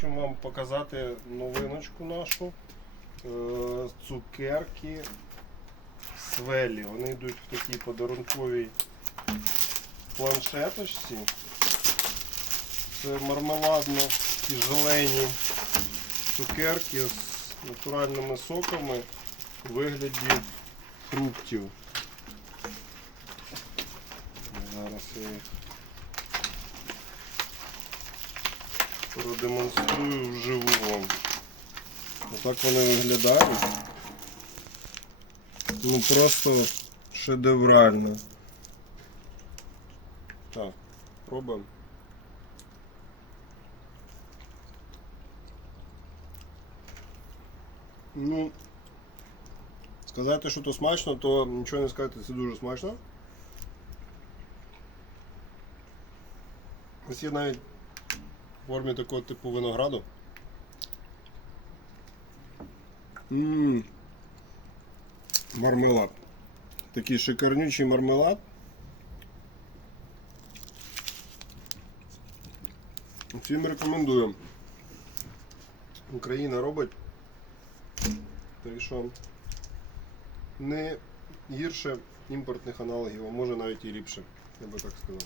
хочемо вам показати новиночку нашу. Е, Цукерки Свелі. Вони йдуть в такій подарунковій планшеточці. Це мармеладно і зелені цукерки з натуральними соками у вигляді фруктів. Зараз я їх продемонструю вживу вам. Отак вони виглядають. Ну просто шедеврально. Так, пробуємо. Ну, сказати, що то смачно, то нічого не сказати, це дуже смачно. Ось є навіть в формі такого типу винограду. Ммм. Мармелад. Такий шикарнючий мармелад. Всім рекомендую. Україна робить. Так що не гірше імпортних аналогів, а може навіть і ліпше, я би так сказав.